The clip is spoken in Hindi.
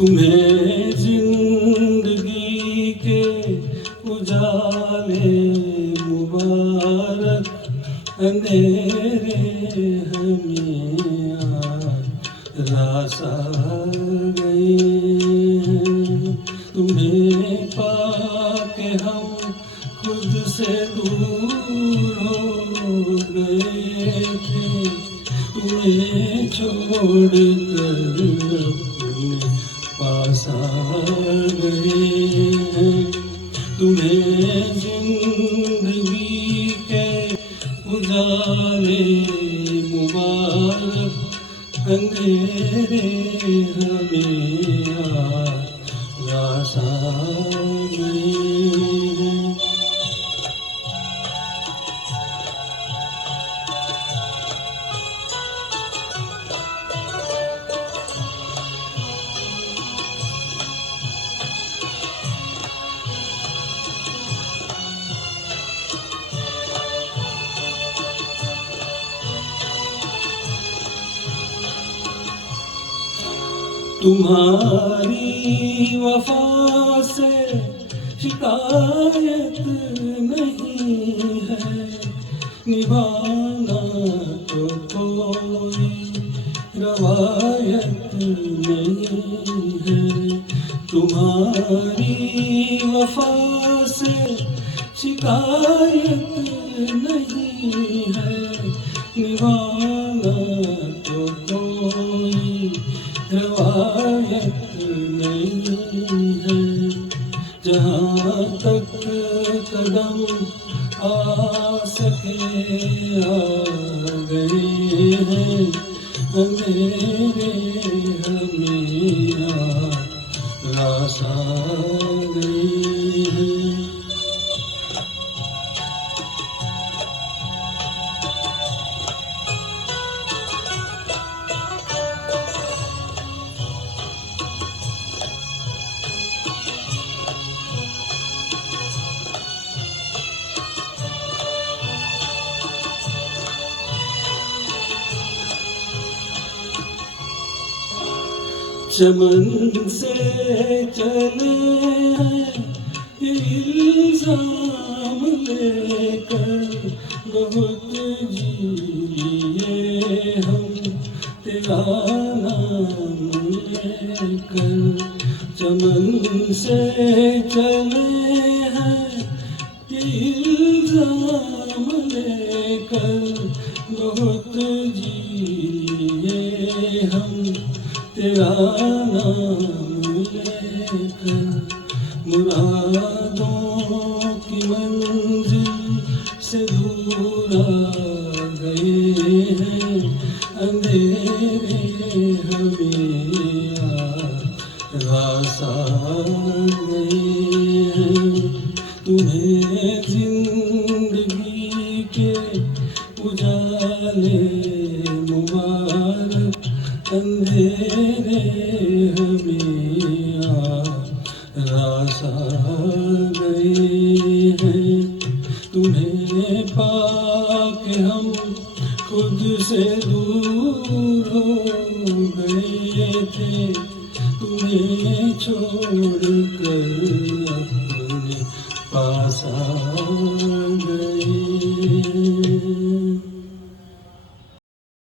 तुम्हें जिंदगी के उजाले मुबारक, अंधेरे हमें रास आ गए हैं। तुम्हें पाके हम खुद से दूर हो गए थे, तुम्हें छोड़कर अपने पास आ गए हैं। तुम्हें जिंदगी के उजाले मुबारक, अंधेरे हमें रास आ गए हैं। तुम्हारी वफा से शिकायत नहीं है, निभाना तो कोई रवायत नहीं है। तुम्हारी वफा से शिकायत नहीं है, निभाना तो कोई रवायत नहीं है। जहाँ तक कदम आ सके आ गए हैं, अंधेरे हमें रास आ गए हैं। चमन से चले हैं इल्जाम लेकर, बहुत जिए हम तेरा नाम लेकर। चमन से चले हैं इल्जाम लेकर, बहुत जिए हम तेरा नाम लेकर। मुरादों की मंजिल से दूर आ गए हैं, अंधेरे हमें रास आ गए हैं। तुम्हें जिंदगी के उजाले मुबारक, अंधेरे हमें रास आ गए हैं। तुम्हें पाके हम खुद से दूर हो गए थे, तुम्हें छोड़कर